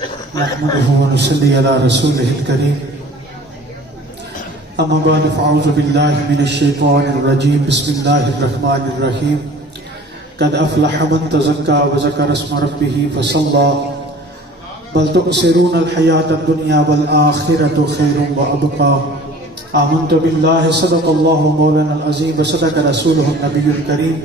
نحمده ونصلي على رسوله الكريم اما بعد فاعوذ بالله من الشيطان الرجيم بسم الله الرحمن الرحيم قد افلح من تزكى وذكر اسم ربه فصلى بل تؤثرون الحياة الدنيا والآخرة خير وأبقى آمنت بالله صدق الله مولانا العظيم وصدق رسوله النبي الكريم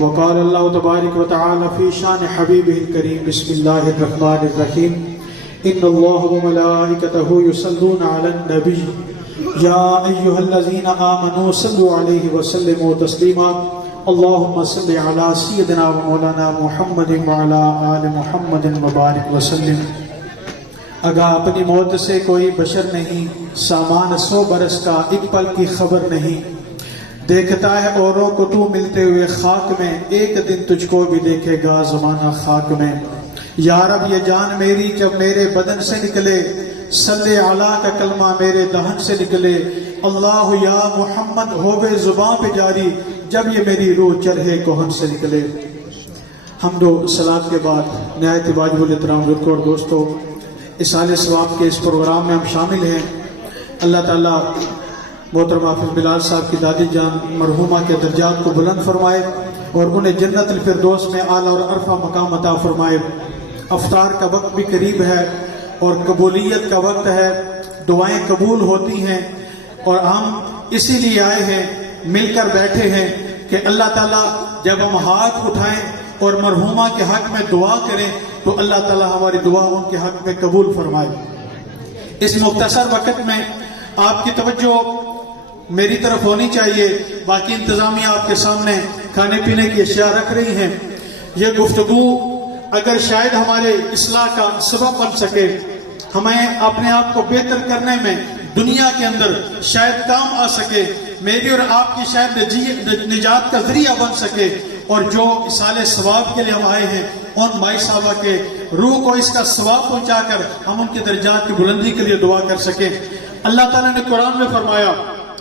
وقال الله تبارك وتعالى في شان حبيبه الكريم بسم الله الرحمن الرحيم إن الله وملائكته يصلون على النبي يا أيها الذين آمنوا صلوا عليه وسلموا تسليما اللهم صل على سيدنا ومولانا محمد وعلى آل محمد وبارك وسلم. اگا اپنی موت سے کوئی بشر نہیں، سامان 100 برس کا ایک پل کی خبر نہیں، دیکھتا ہے اوروں کو تو ملتے ہوئے خاک میں، ایک دن تجھ کو بھی دیکھے گا زمانہ خاک میں. یا رب یہ جان میری جب میرے بدن سے نکلے، صلی علی کا کلمہ میرے دہن سے نکلے، اللہ یا محمد ہووے زباں پہ جاری جب یہ میری روح چرہے کوہن سے نکلے. حمد و صلات کے بعد نہایت واجب الاحترام بزرگوں اور دوستوں، اصالِ ثواب کے اس پروگرام میں ہم شامل ہیں. اللہ تعالیٰ محترم حافظ بلال صاحب کی دادی جان مرحومہ کے درجات کو بلند فرمائے اور انہیں جنت الفردوس میں اعلیٰ اور عرفہ مقام عطا فرمائے. افطار کا وقت بھی قریب ہے اور قبولیت کا وقت ہے، دعائیں قبول ہوتی ہیں اور ہم اسی لیے آئے ہیں، مل کر بیٹھے ہیں کہ اللہ تعالیٰ جب ہم ہاتھ اٹھائیں اور مرحومہ کے حق میں دعا کریں تو اللہ تعالیٰ ہماری دعا ان کے حق میں قبول فرمائے. اس مختصر وقت میں آپ کی توجہ میری طرف ہونی چاہیے، باقی انتظامیہ آپ کے سامنے کھانے پینے کی اشیاء رکھ رہی ہیں. یہ گفتگو اگر شاید ہمارے اصلاح کا سبب بن سکے، ہمیں اپنے آپ کو بہتر کرنے میں دنیا کے اندر شاید کام آ سکے، میری اور آپ کی شاید نجات کا ذریعہ بن سکے، اور جو اصالِ ثواب کے لیے ہم آئے ہیں ان مائی صاحبہ کے روح کو اس کا ثواب پہنچا کر ہم ان کے درجات کی بلندی کے لیے دعا کر سکیں. اللہ تعالیٰ نے قرآن میں فرمایا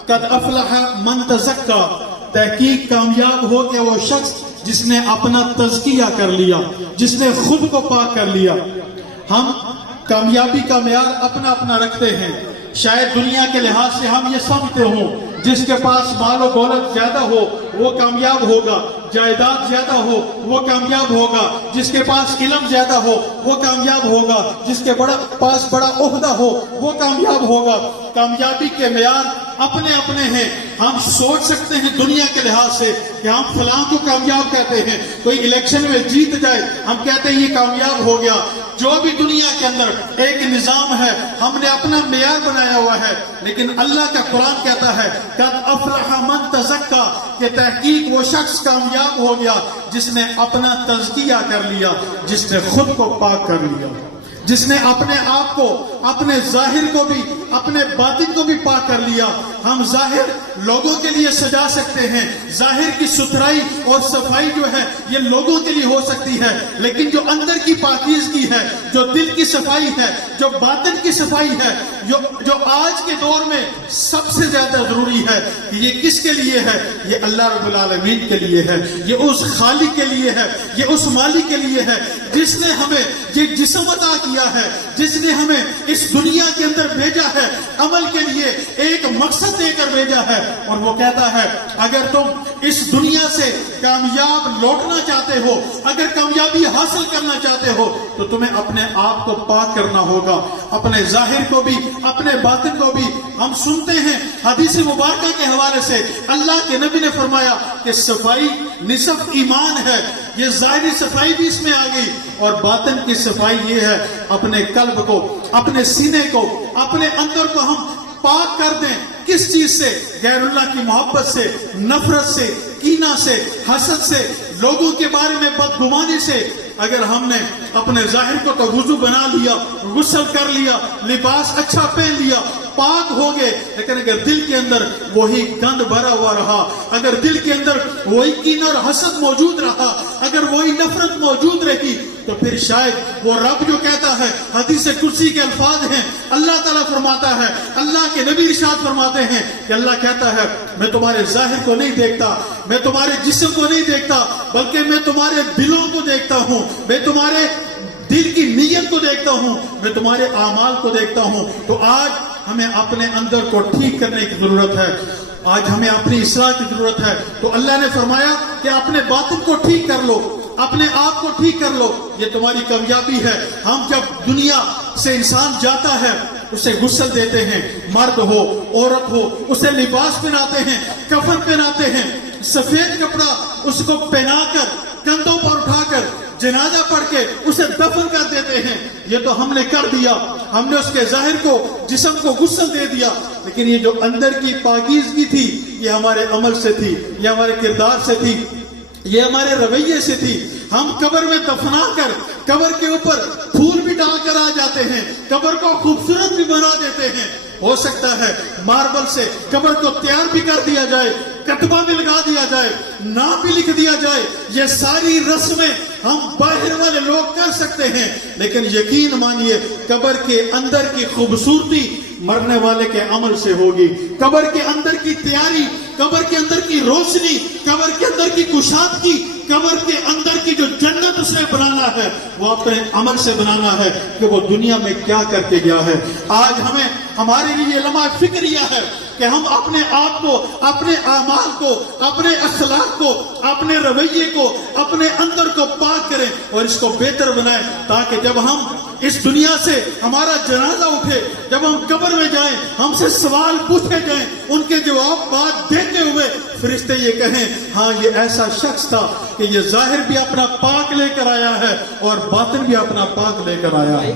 قد افلح من تزکا، تحقیق کامیاب ہو گیا وہ شخص جس نے اپنا تزکیہ کر لیا، جس نے خود کو پاک کر لیا. ہم کامیابی کا معیار اپنا اپنا رکھتے ہیں. شاید دنیا کے لحاظ سے ہم یہ سمجھتے ہوں جس کے پاس مال و دولت زیادہ ہو وہ کامیاب ہوگا، جائیداد زیادہ ہو وہ کامیاب ہوگا، جس کے پاس علم زیادہ ہو وہ کامیاب ہوگا، جس کے پاس بڑا عہدہ ہو وہ کامیاب ہوگا. کامیابی کے معیار اپنے اپنے ہیں. ہم سوچ سکتے ہیں دنیا کے لحاظ سے کہ ہم فلاں کو کامیاب کہتے ہیں، کوئی الیکشن میں جیت جائے ہم کہتے ہیں یہ کامیاب ہو گیا. جو بھی دنیا کے اندر ایک نظام ہے ہم نے اپنا معیار بنایا ہوا ہے، لیکن اللہ کا قرآن کہتا ہے قد افلح من تزکا، کہ تحقیق وہ شخص کامیاب ہو گیا جس نے اپنا تزکیہ کر لیا، جس نے خود کو پاک کر لیا، جس نے اپنے آپ کو، اپنے ظاہر کو بھی، اپنے باطن کو بھی پاک کر لیا. ہم ظاہر لوگوں کے لیے سجا سکتے ہیں، ظاہر کی ستھرائی اور صفائی جو ہے یہ لوگوں کے لیے ہو سکتی ہے، لیکن جو اندر کی پاکیزگی ہے، جو دل کی صفائی ہے، جو باطن کی صفائی ہے، جو آج کے دور میں سب سے زیادہ ضروری ہے، یہ کس کے لیے ہے؟ یہ اللہ رب العالمین کے لیے ہے، یہ اس خالق کے لیے ہے، یہ اس مالک کے لیے ہے جس نے ہمیں یہ جسم عطا کیا ہے، جس نے ہمیں اس دنیا کے اندر بھیجا ہے عمل کے لیے، ایک مقصد دے کر بھیجا ہے. اور وہ کہتا ہے اگر تم اس دنیا سے کامیاب لوٹنا چاہتے ہو، اگر کامیابی حاصل کرنا چاہتے ہو تو تمہیں اپنے آپ کو پاک کرنا ہوگا، اپنے ظاہر کو بھی، اپنے باطن کو بھی. ہم سنتے ہیں حدیث مبارکہ کے حوالے سے اللہ کے نبی نے فرمایا کہ صفائی نصف ایمان ہے. یہ ظاہری صفائی بھی اس میں آ گئی اور باطن کی صفائی یہ ہے اپنے قلب کو، اپنے سینے کو، اپنے اندر کو ہم پاک کر دیں. کس چیز سے؟ غیر اللہ کی محبت سے، نفرت سے، کینہ سے، حسد سے، لوگوں کے بارے میں بدگمانی سے. اگر ہم نے اپنے ظاہر کو تو وضو بنا لیا، غسل کر لیا، لباس اچھا پہن لیا، پاک ہو گئے، لیکن اگر دل کے اندر وہی گند بھرا ہوا رہا، اگر دل کے اندر وہی کینہ اور حسد موجود رہا، اگر وہی نفرت موجود رہی، تو پھر شاید وہ رب جو کہتا ہے، حدیث قدسی کے الفاظ ہیں، اللہ تعالیٰ فرماتا ہے، اللہ کے نبی ارشاد فرماتے ہیں کہ اللہ کہتا ہے میں تمہارے ظاہر کو نہیں دیکھتا، میں تمہارے جسم کو نہیں دیکھتا، بلکہ میں تمہارے دلوں کو دیکھتا ہوں، میں تمہارے دل کی نیت کو دیکھتا ہوں، میں تمہارے اعمال کو دیکھتا ہوں. تو آج ہمیں اپنے اندر کو ٹھیک کرنے کی ضرورت ہے، آج ہمیں اپنی اصلاح کی ضرورت ہے. تو اللہ نے فرمایا کہ اپنے باطن کو ٹھیک کر لو، اپنے آپ کو ٹھیک کر لو، یہ تمہاری کامیابی ہے. ہم جب دنیا سے انسان جاتا ہے اسے غسل دیتے ہیں، مرد ہو عورت ہو، اسے لباس پہناتے ہیں، کفن پہناتے ہیں، سفید کپڑا اس کو پہنا کر کندھوں پر اٹھا کر جنازہ پڑھ کے اسے دفن کر دیتے ہیں. یہ تو ہم نے کر دیا، ہم نے اس کے ظاہر کو جسم کو غسل دے دیا، لیکن یہ جو اندر کی پاکیزگی تھی یہ ہمارے عمل سے تھی، یہ ہمارے کردار سے تھی، یہ ہمارے رویے سے تھی. ہم قبر میں دفنا کر قبر کے اوپر پھول بھی ڈال کر آ جاتے ہیں، قبر کو خوبصورت بھی بنا دیتے ہیں. ہو سکتا ہے ماربل سے قبر کو تیار بھی کر دیا جائے، کتبہ بھی لگا دیا جائے، نام بھی لکھ دیا جائے، یہ ساری رسمیں ہم باہر والے لوگ کر سکتے ہیں، لیکن یقین مانیے قبر کے اندر کی خوبصورتی مرنے والے کے عمل سے ہوگی. قبر کے اندر کی تیاری، قبر کے اندر کی روشنی، قبر کے اندر کی کشادگی، قبر کے اندر کی جو جنت اس نے بنانا ہے وہ اپنے عمل سے بنانا ہے کہ وہ دنیا میں کیا کر کے گیا ہے. آج ہمیں ہمارے لیے لمحہ فکر یہ ہے کہ ہم اپنے آپ کو، اپنے اعمال کو، اپنے اخلاق کو، اپنے رویے کو، اپنے اندر کو پاک کریں اور اس کو بہتر بنائیں، تاکہ جب ہم اس دنیا سے ہمارا جنازہ اٹھے، جب ہم قبر میں جائیں، ہم سے سوال پوچھے جائیں، ان کے جواب بات دیتے ہوئے فرشتے یہ کہیں ہاں یہ ایسا شخص تھا کہ یہ ظاہر بھی اپنا پاک لے کر آیا ہے اور باطن بھی اپنا پاک لے کر آیا ہے.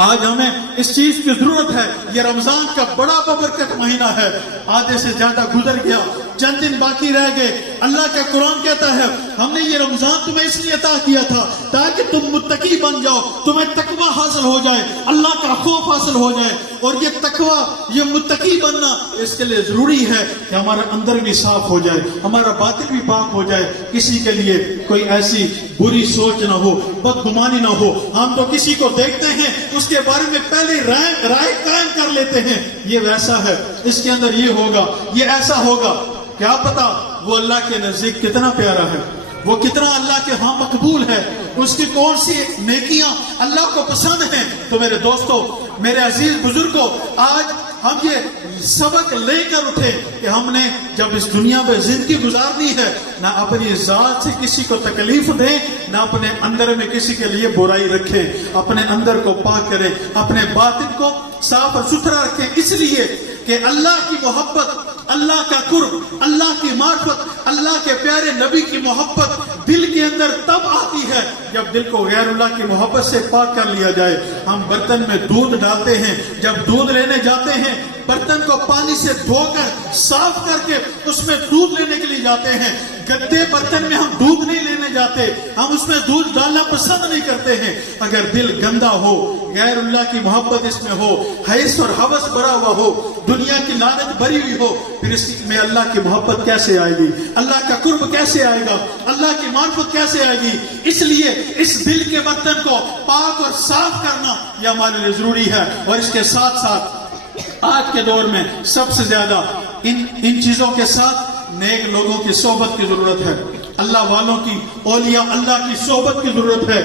آج ہمیں اس چیز کی ضرورت ہے. یہ رمضان کا بڑا بابرکت مہینہ ہے، آدھے سے زیادہ گزر گیا، چند دن باقی رہ گئے. اللہ کا قرآن کہتا ہے ہم نے یہ رمضان تمہیں اس لیے عطا کیا تھا تاکہ تم متقی بن جاؤ، تمہیں تقوی حاصل ہو جائے، اللہ کا خوف حاصل ہو جائے. اور یہ تقوی، یہ متقی بننا اس کے لیے ضروری ہے کہ ہمارا اندر بھی صاف ہو جائے، ہمارا باطن بھی پاک ہو جائے، کسی کے لیے کوئی ایسی بری سوچ نہ ہو، بدگمانی نہ ہو. ہم تو کسی کو دیکھتے ہیں اس کے بارے میں پہلے رائے قائم کر لیتے ہیں، یہ ویسا ہے، اس کے اندر یہ ہوگا، یہ ایسا ہوگا. کیا پتا وہ اللہ کے نزدیک کتنا پیارا ہے، وہ کتنا اللہ کے ہاں مقبول ہے، اس کی کون سی نیکیاں اللہ کو پسند ہیں. تو میرے دوستو، میرے عزیز بزرگوں، آج ہم یہ سبق لے کر اٹھے کہ ہم نے جب اس دنیا میں زندگی گزارنی ہے، نہ اپنی ذات سے کسی کو تکلیف دیں، نہ اپنے اندر میں کسی کے لیے برائی رکھیں. اپنے اندر کو پاک کریں، اپنے باطن کو صاف اور ستھرا رکھیں، اس لیے کہ اللہ کی محبت، اللہ کا قرب، اللہ کی معرفت، اللہ کے پیارے نبی کی محبت دل کے اندر تب آتی ہے جب دل کو غیر اللہ کی محبت سے پاک کر لیا جائے. ہم برتن میں دودھ ڈالتے ہیں، جب دودھ لینے جاتے ہیں برتن کو پانی سے دھو کر صاف کر کے اس میں دودھ لینے کے لیے جاتے ہیں. گندے برتن میں ہم دودھ نہیں لینے جاتے، ہم اس میں دودھ ڈالنا پسند نہیں کرتے ہیں. اگر دل گندا ہو، غیر اللہ کی محبت اس میں ہو، حیث اور ہوس بھرا ہوا ہو، دنیا کی لعنت بھری ہوئی ہو، پھر اس میں اللہ کی محبت کیسے آئے گی؟ اللہ کا قرب کیسے آئے گا؟ اللہ کی معرفت کیسے آئے گی؟ اس لیے اس دل کے برتن کو پاک اور صاف کرنا یہ ہمارے لیے ضروری ہے. اور اس کے ساتھ ساتھ آج کے دور میں سب سے زیادہ ان چیزوں کے ساتھ نیک لوگوں کی صحبت کی ضرورت ہے، اللہ والوں کی، اولیاء اللہ کی صحبت کی ضرورت ہے.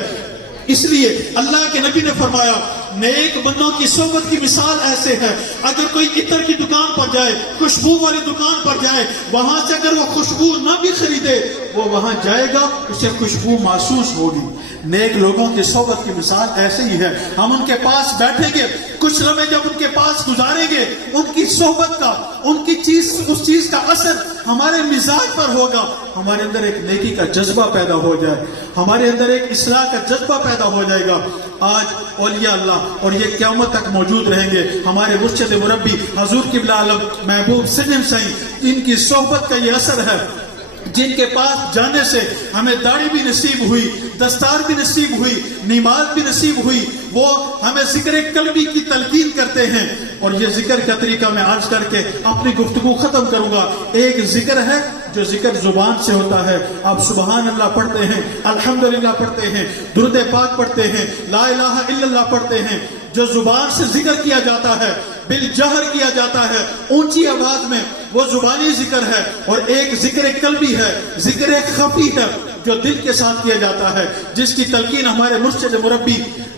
اس لیے اللہ کے نبی نے فرمایا نیک بندوں کی صحبت کی مثال ایسے ہے، اگر کوئی عطر کی دکان پر جائے، خوشبو والی دکان پر جائے، وہاں سے اگر وہ خوشبو نہ بھی خریدے، وہ وہاں جائے گا اسے خوشبو محسوس ہوگی. نیک لوگوں کی صحبت کی مثال ایسے ہی ہے. ہم ان کے پاس بیٹھیں گے، کچھ لمحے جب ان کے پاس گزاریں گے، ان کی صحبت کا، ان کی اس چیز کا اثر ہمارے مزاج پر ہوگا، ہمارے اندر ایک نیکی کا جذبہ پیدا ہو جائے، ہمارے اندر ایک اصلاح کا جذبہ پیدا ہو جائے گا. آج اولیاء اللہ اور یہ قیامت تک موجود رہیں گے. ہمارے مرشد مربی حضور قبلہ عالم محبوب سلم سائیں، ان کی صحبت کا یہ اثر ہے، جن کے پاس جانے سے ہمیں داڑھی بھی نصیب ہوئی، دستار بھی نصیب ہوئی، نماز بھی نصیب ہوئی. وہ ہمیں ذکر قلبی کی تلقین کرتے ہیں. اور یہ ذکر کا طریقہ میں عرض کر کے اپنی گفتگو ختم کروں گا. ایک ذکر ہے جو ذکر زبان سے ہوتا ہے، آپ سبحان اللہ پڑھتے ہیں، الحمدللہ پڑھتے ہیں، درود پاک پڑھتے ہیں، لا الہ الا اللہ پڑھتے ہیں. جو زبان سے ذکر کیا جاتا ہے، بالجہر کیا جاتا ہے، اونچی آواز میں، وہ زبانی ذکر ہے. اور ایک ذکر قلبی ہے، ذکر خفی ہے جو دل کے ساتھ کیا جاتا ہے، جس کی تلقین ہمارے مرشد مربی